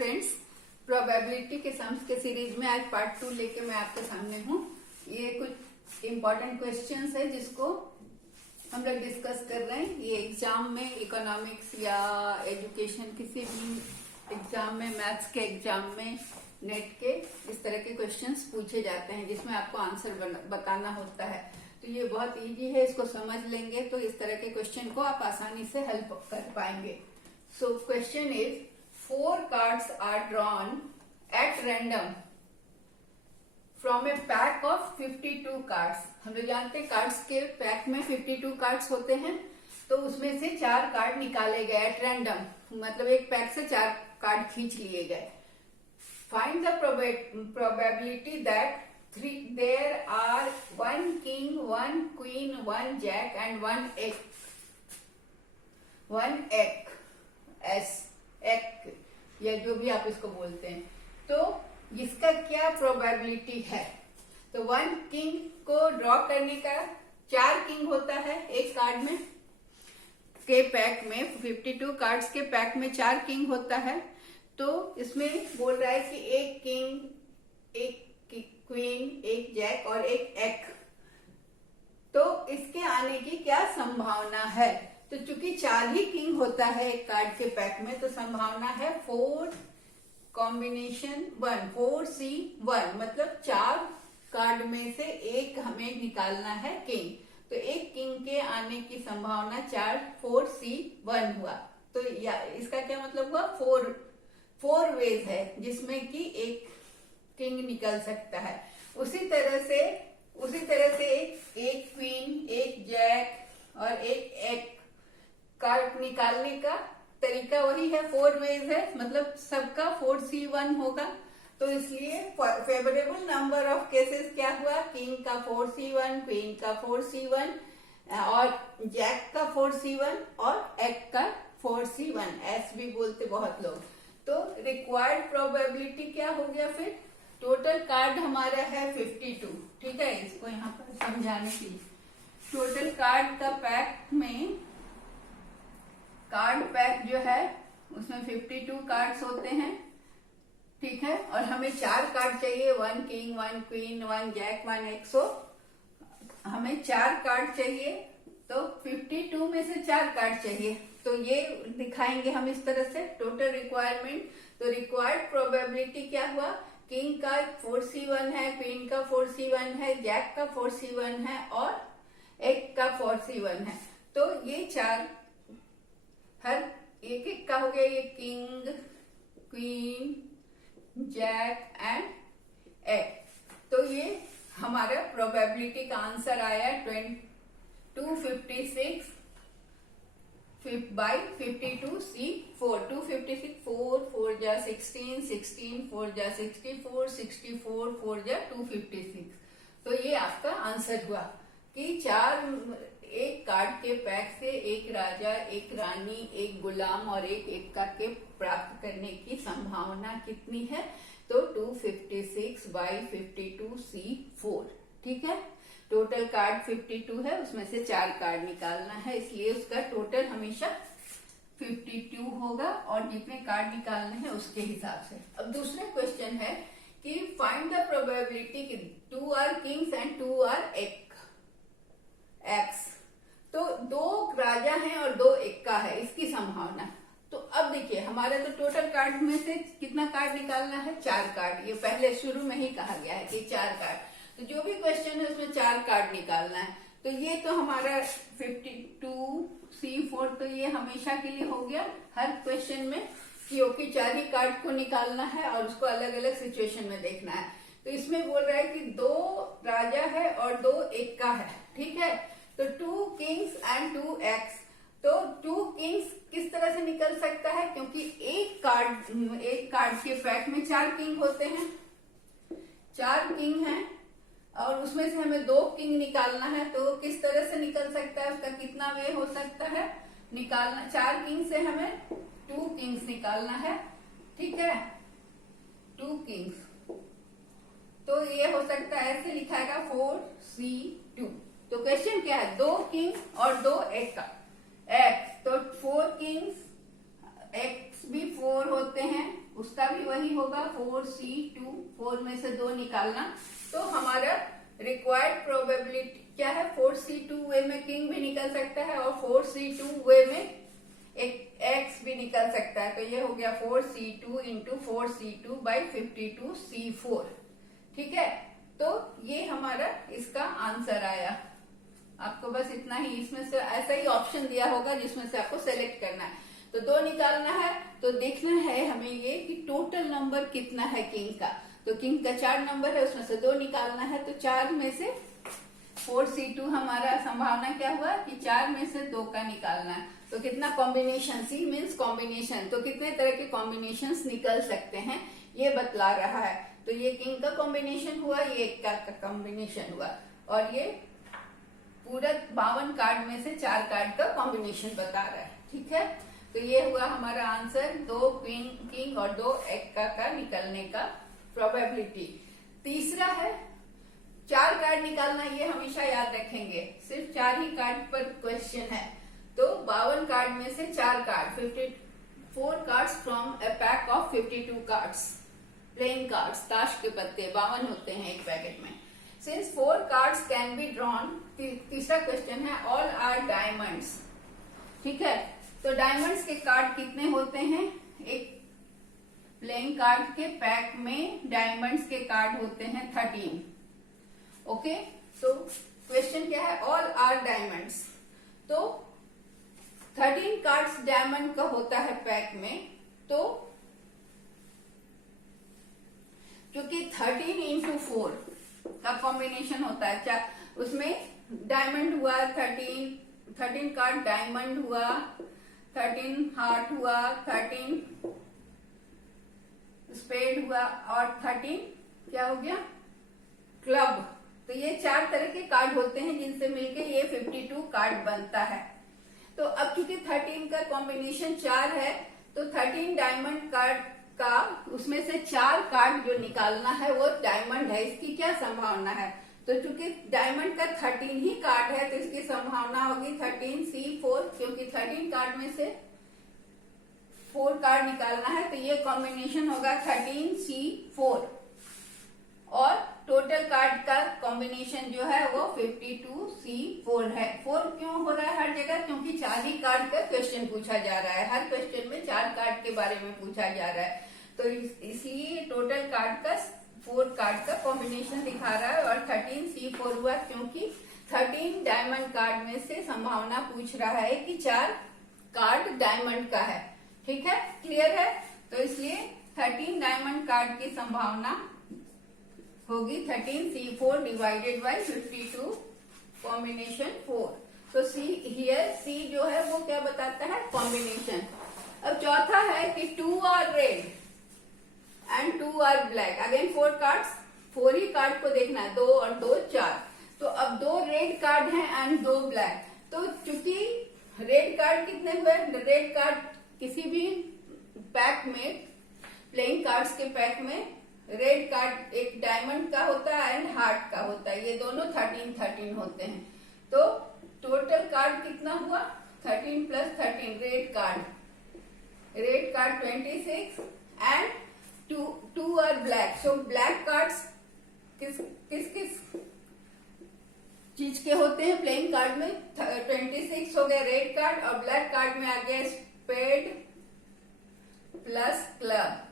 Friends, probability के sums के series में आज पार्ट 2 लेके मैं आपके सामने हूँ। ये कुछ इम्पोर्टेंट क्वेश्चंस है जिसको हम लोग डिस्कस कर रहे हैं। ये एग्जाम में इकोनॉमिक्स या एजुकेशन किसी भी एग्जाम में, मैथ्स के एग्जाम में, नेट के इस तरह के क्वेश्चंस पूछे जाते हैं जिसमें आपको आंसर बताना होता है। तो ये बहुत इजी है, इसको समझ लेंगे तो इस तरह के क्वेश्चन को आप आसानी से हल कर पाएंगे। So question is 4 cards are drawn at random from a pack of 52 cards। हम लोग जानते हैं कार्ड्स के पैक में 52 कार्ड्स होते हैं, तो उसमें से 4 कार्ड निकाले गए एट रैंडम, मतलब एक पैक से 4 कार्ड खींच लिए गए। Find the probability that there are 1 king, 1 queen, 1 jack and 1 egg या जो भी आप इसको बोलते हैं। तो इसका क्या प्रोबेबिलिटी है? तो 1 किंग को ड्रॉ करने का 4 किंग होता है एक कार्ड में, के पैक में 52 कार्ड्स के पैक में 4 किंग होता है। तो इसमें बोल रहा है कि एक किंग, एक क्वीन, एक जैक और एक एक्स, तो इसके आने की क्या संभावना है? तो चूंकि 4 ही किंग होता है एक कार्ड के पैक में, तो संभावना है 4 कॉम्बिनेशन 1, 4C1, मतलब 4 कार्ड में से एक हमें निकालना है किंग। तो एक किंग के आने की संभावना 4C1 हुआ। तो इसका क्या मतलब हुआ? 4 वेज है जिसमें कि एक किंग निकल सकता है। उसी तरह से एक क्वीन, एक जैक और एक एक्स कार्ड निकालने का तरीका वही है, 4 वेज है, मतलब सबका 4C1 होगा। तो इसलिए फेवरेबल नंबर ऑफ केसेस क्या हुआ? किंग का 4C1, क्वीन का 4C1 और जैक का 4C1 और एक्स का 4C1, ऐसे भी बोलते बहुत लोग। तो रिक्वायर्ड प्रोबेबिलिटी क्या हो गया? फिर टोटल कार्ड हमारा है 52, ठीक है। इसको यहाँ पर समझाने के लिए, टोटल कार्ड का पैक में, कार्ड पैक जो है उसमें 52 कार्ड्स होते हैं, ठीक है। और हमें 4 कार्ड चाहिए, 1 किंग, 1 क्वीन, 1 जैक, 1 एक्स, हमें 4 कार्ड चाहिए। तो 52 में से 4 कार्ड चाहिए, तो ये दिखाएंगे हम इस तरह से टोटल रिक्वायरमेंट। तो रिक्वायर्ड प्रोबेबिलिटी क्या हुआ? किंग का 4C1 है, क्वीन का 4C1 है, जैक का 4C1 है और एक्स का 4C1 है। तो ये 4 हर एक का हो गया। ये king, queen, jack and aces. तो ये हमारा प्रोबेबिलिटी का आंसर आया 256 by 52C4। 256, 4 जा 16, 16 4 जा 64, 64 4 जा 256। तो ये आपका आंसर हुआ कि 4 एक कार्ड के पैक से एक राजा, एक रानी, एक गुलाम और एक एक्का के प्राप्त करने की संभावना कितनी है? तो 256 by 52C4, ठीक है। टोटल कार्ड 52 है, उसमें से 4 कार्ड निकालना है, इसलिए उसका टोटल हमेशा 52 होगा और जितने कार्ड निकालने हैं उसके हिसाब से। अब दूसरा क्वेश्चन है कि फाइंड द प्रोबेबिलिटी कि 2 are kings and 2 are aces. तो 2 राजा हैं और 2 एक्का है, इसकी संभावना। तो अब देखिए, हमारे तो टोटल कार्ड में से कितना कार्ड निकालना है? 4 कार्ड। ये पहले शुरू में ही कहा गया है कि 4 कार्ड। तो जो भी क्वेश्चन है उसमें 4 कार्ड निकालना है। तो ये तो हमारा 52C4, तो ये हमेशा के लिए हो गया हर क्वेश्चन में, क्योंकि 4 ही कार्ड को निकालना है और उसको अलग अलग सिचुएशन में देखना है। तो इसमें बोल रहा है कि 2 राजा है और 2 एक्का है, ठीक है। तो 2 किंग्स एंड 2 एक्स। तो 2 किंग्स किस तरह से निकल सकता है? क्योंकि एक कार्ड के पैक में 4 किंग होते हैं, 4 किंग हैं और उसमें से हमें 2 किंग निकालना है। तो किस तरह से निकल सकता है? उसका कितना वे हो सकता है निकालना? 4 किंग से हमें 2 किंग्स निकालना है, ठीक है, 2 किंग्स। तो ये हो सकता है, ऐसे लिखाएगा 4C2। तो क्वेश्चन क्या है? 2 किंग और 2 एक्स। तो 4 किंग्स एक्स भी 4 होते हैं, उसका भी वही होगा 4C2, 4 में से 2 निकालना। तो हमारा रिक्वायर्ड प्रोबेबिलिटी क्या है, 4C2 वे में किंग भी निकल सकता है और 4C2 वे में एक एक्स भी निकल सकता है। तो ये हो गया 4C2 into 4C2 by 52C4। ठीक है, तो ये हमारा इसका आंसर आया। आपको बस इतना ही, इसमें से ऐसा ही ऑप्शन दिया होगा जिसमें से आपको सेलेक्ट करना है। तो 2 निकालना है, तो देखना है हमें ये कि टोटल नंबर कितना है किंग का। तो किंग का 4 नंबर है, उसमें से 2 निकालना है। तो 4 में से 4C2 हमारा संभावना क्या हुआ कि 4 में से 2 का निकालना है। तो कितना कॉम्बिनेशन, सी मीन्स कॉम्बिनेशन, तो कितने तरह के कॉम्बिनेशंस निकल सकते हैं ये बतला रहा है। तो ये किंग का कॉम्बिनेशन हुआ, ये एक का कॉम्बिनेशन हुआ, और ये पूरा 52 कार्ड में से 4 कार्ड का कॉम्बिनेशन बता रहा है। ठीक है, तो ये हुआ हमारा आंसर, 2 किंग और 2 एक्का का निकलने का प्रोबेबिलिटी। तीसरा है 4 कार्ड निकालना, ये हमेशा याद रखेंगे, सिर्फ 4 ही कार्ड पर क्वेश्चन है। तो 52 कार्ड में से 4 card, 54 cards from a pack of 52 cards, playing cards, ताश के पत्ते 52 होते हैं एक पैकेट में। Since 4 cards can be drawn, तीसरा क्वेश्चन है ऑल आर डायमंड्स। ठीक है, तो डायमंड्स के कार्ड कितने होते हैं, एक प्लेइंग कार्ड के पैक में डायमंड्स के कार्ड होते हैं 13। ओके, तो क्वेश्चन क्या है, ऑल आर डायमंड्स। तो 13 कार्ड्स डायमंड का होता है पैक में, तो क्योंकि 13 इंटू 4 का कॉम्बिनेशन होता है, उसमें डायमंड हुआ 13 कार्ड डायमंड हुआ, 13 हार्ट हुआ, 13 स्पेड हुआ, और 13 क्या हो गया, क्लब। तो ये 4 तरह के कार्ड होते हैं जिनसे मिलके ये 52 कार्ड बनता है। तो अब चूंकि 13 का कॉम्बिनेशन 4 है, तो 13 डायमंड कार्ड का उसमें से 4 कार्ड जो निकालना है वो डायमंड है, इसकी क्या संभावना है। तो चूंकि डायमंड का 13 ही कार्ड है, तो इसकी संभावना होगी 13C4, क्योंकि 13 कार्ड में से 4 कार्ड निकालना है, तो ये कॉम्बिनेशन होगा 13C4। और टोटल कार्ड का कॉम्बिनेशन जो है वो 52C4 है। 4 क्यों हो रहा है हर जगह, क्योंकि 4 ही कार्ड का क्वेश्चन पूछा जा रहा है, हर क्वेश्चन में 4 कार्ड के बारे में पूछा जा रहा है। तो इसलिए टोटल कार्ड का 4 कार्ड का कॉम्बिनेशन दिखा रहा है, और 13C4 हुआ क्योंकि 13 डायमंड कार्ड में से संभावना पूछ रहा है कि 4 कार्ड डायमंड का है। ठीक है, क्लियर है। तो इसलिए 13 डायमंड कार्ड की संभावना होगी 13C4 डिवाइडेड बाई 52 कॉम्बिनेशन 4। तो सी हियर, सी जो है वो क्या बताता है, कॉम्बिनेशन। अब चौथा है कि 2 are red and 2 are black. Again 4 cards, 4 ही कार्ड को देखना है, 2 और 2 4। तो अब 2 रेड कार्ड हैं एंड 2 ब्लैक। तो चूंकि रेड कार्ड कितने हुए, रेड कार्ड किसी भी पैक में, प्लेइंग कार्ड्स के पैक में रेड कार्ड एक डायमंड का होता है एंड हार्ट का होता है, ये दोनों 13 होते हैं। तो टोटल कार्ड कितना हुआ, 13 प्लस 13 red card 26 and 2 are black. So black cards किस चीज के होते हैं, प्लेइंग कार्ड में 26 हो गया रेड कार्ड, और ब्लैक कार्ड में आ गया स्पेड प्लस क्लब।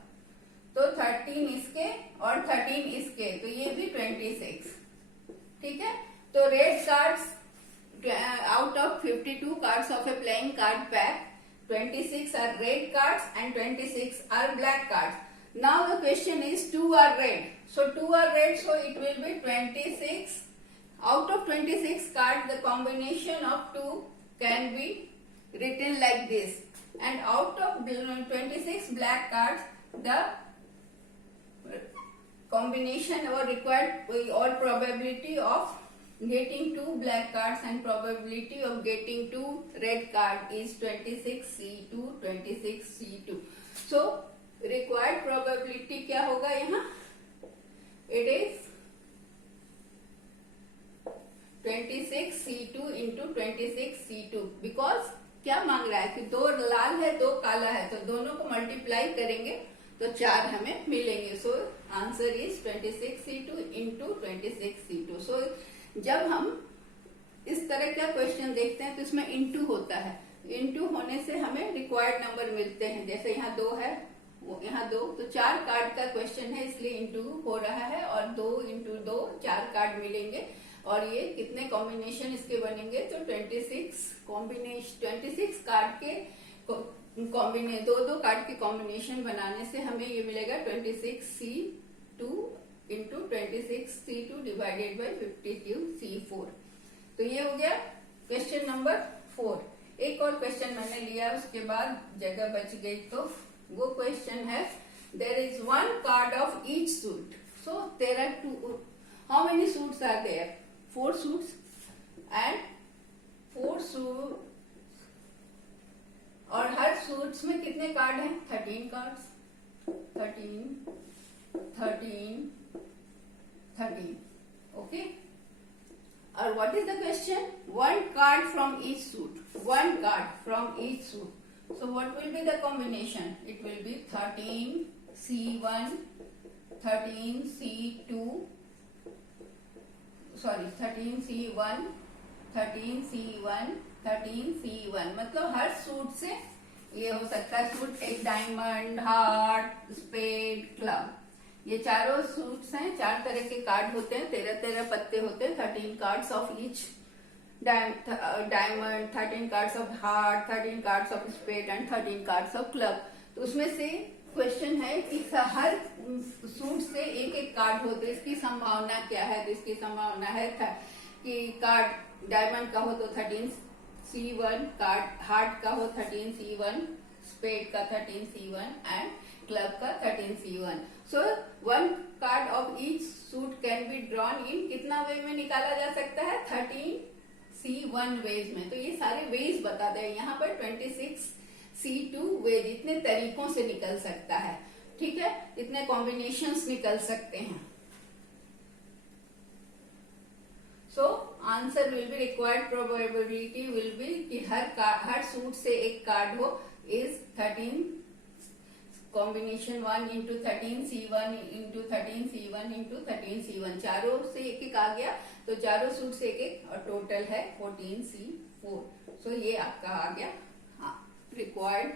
तो 13 इसके और 13 इसके, तो ये भी 26। ठीक है, तो red cards out of 52 cards of a playing card pack, 26 are red cards and 26 are black cards. Now the question is 2 are red. So 2 are red, so it will be 26. Out of 26 cards, the combination of 2 can be written like this. And out of 26 black cards, the combination or required or probability of getting 2 black cards and probability of getting 2 red card is 26C2, 26C2. So required probability क्या होगा यहाँ, it is 26C2 into 26C2 because क्या मांग रहा है कि 2 लाल है 2 काला है, तो दोनों को मल्टीप्लाई करेंगे तो 4 हमें मिलेंगे। So answer is 26C2 into 26C2। सो जब हम इस तरह का क्वेश्चन देखते हैं तो इसमें इंटू होता है, इंटू होने से हमें रिक्वायर्ड नंबर मिलते हैं। जैसे यहाँ 2 है, यहाँ 2, तो 4 कार्ड का क्वेश्चन है इसलिए इंटू हो रहा है, और 2 इंटू 2 4 कार्ड मिलेंगे। और ये कितने कॉम्बिनेशन इसके बनेंगे, तो 26 कॉम्बिनेशन, 26 कार्ड के कॉम्बिनेशन, 2 कार्ड के कॉम्बिनेशन बनाने से हमें ये मिलेगा 26C2 into 26C2 divided by 52C4। तो ये हो गया क्वेश्चन नंबर 4। एक और क्वेश्चन मैंने लिया, उसके बाद जगह बच गई, तो वो क्वेश्चन है there is 1 card of each suit, so there are 2, how many suits are there, 4 suits and 4 suit, और हर सूट्स में कितने कार्ड हैं, 13 कार्ड्स, 13 13 13, ओके। और what is the question, 1 card from each suit, 1 card from each suit, so what will be the combination, it will be 13C1 13C2, sorry 13C1 13C1 13C1, मतलब हर suit से ये हो सकता है suit, एक diamond, heart, spade, club, ये चारों suits हैं, 4 तरह के कार्ड होते हैं, 13 पत्ते होते हैं, 13 cards of each diamond, 13 cards of heart, 13 cards of spade and 13 cards of club. तो उसमें से क्वेश्चन है कि हर सूट से एक एक कार्ड हो, तो इसकी संभावना क्या है, तो इसकी संभावना है कि कार्ड डायमंड का हो तो 13C1, कार्ड हार्ट का हो 13C1, स्पेड का 13C1 एंड क्लब का 13C1। So 1 card of each suit can be drawn in कितना वे में निकाला जा सकता है, 13C1 वेज में। तो ये सारे वेज बता दें यहाँ पर, 26C2 वेज, इतने तरीकों से निकल सकता है, ठीक है, इतने कॉम्बिनेशंस निकल सकते हैं। So answer will be, required probability will be कि हर सूट से एक कार्ड हो is 13 combination 1 into 13C1 into 13C1 into 13C1, चारों से एक एक आ गया, तो चारों सूट से एक एक, और टोटल है 14C4। सो ये आपका आ गया required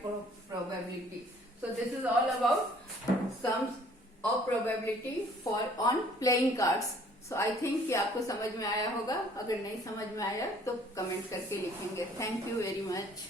probability. So this is all about sums of probability for on playing cards. So I think कि आपको समझ में आया होगा, अगर नहीं समझ में आया तो कमेंट करके लिखेंगे। Thank you very much.